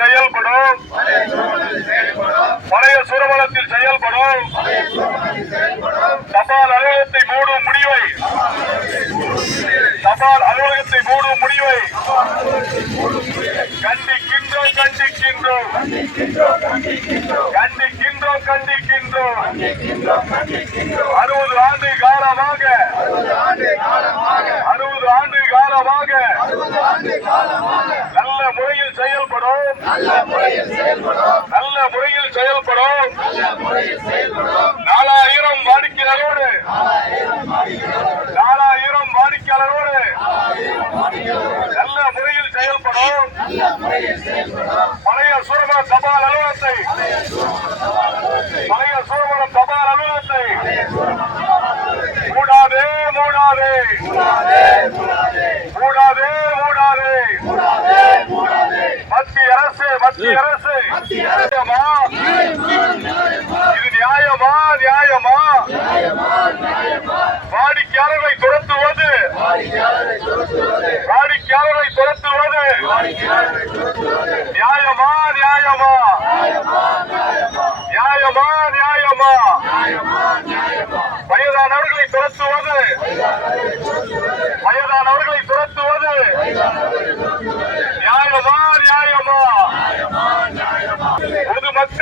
செயல்படும். பழைய சுரவலத்தில் செயல்படும். தபால் அலுவலகத்தை மூடும் முடிவை. தபால் அலுவலகத்தை மூடும் முடிவை. கண்டிக்கின்றோம் கண்டிக்கின்றோம் கண்டிக்கின்றோம். கண்டிக்கின்றோம் கண்டிக்கின்றோம். செயல்படும். நல்ல முறையில் செயல்படும். நாலாயிரம் வாடிக்கையாளரோடு. நாலாயிரம் வாடிக்கையாளரோடு. நல்ல முறையில் செயல்படும். பழைய சூரமணம் தபால் அலுவலகத்தை. பழைய சூரமணம் தபால் அலுவலகத்தை மூடாதே மூடாதே மூடாதே மூடாதே மத்திய அரசு மத்திய அரசு. நியாயமா? இது நியாயமா? நியாயமா? வாடிக்கையாளரை துரத்துவது. வாடிக்கையாளரை துரத்துவது. நியாயமா? நியாயமா? நியாயமா? நியாயமா? வயதானவர்களை துரத்துவது வயதானவர்களை துரத்துவது நியாயமா நியாயமா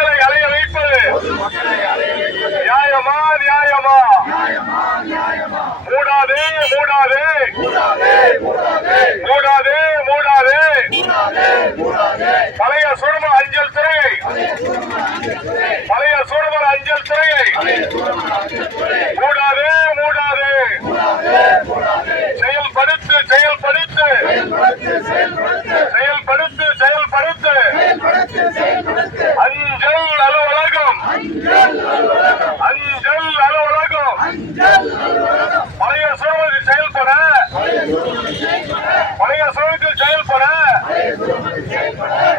மக்களை அலைய வைப்பது. நியாயமா நியாயமா? மூடாதே மூடாதே. மூடாதே மூடாதே. பழைய சுரம அஞ்சல் துறையை பழைய சுடுமர் அஞ்சல் துறையை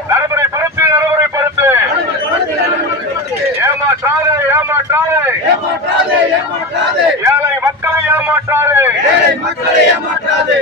நடைமுறைப்படுத்து நடைமுறைப்படுத்து ஏமாற்றாதே ஏமாற்றாதே. ஏமாற்றாதே ஏமாற்றாதே. ஏழை மக்களை ஏமாற்றாதே. ஏழை மக்களை ஏமாற்றாதே.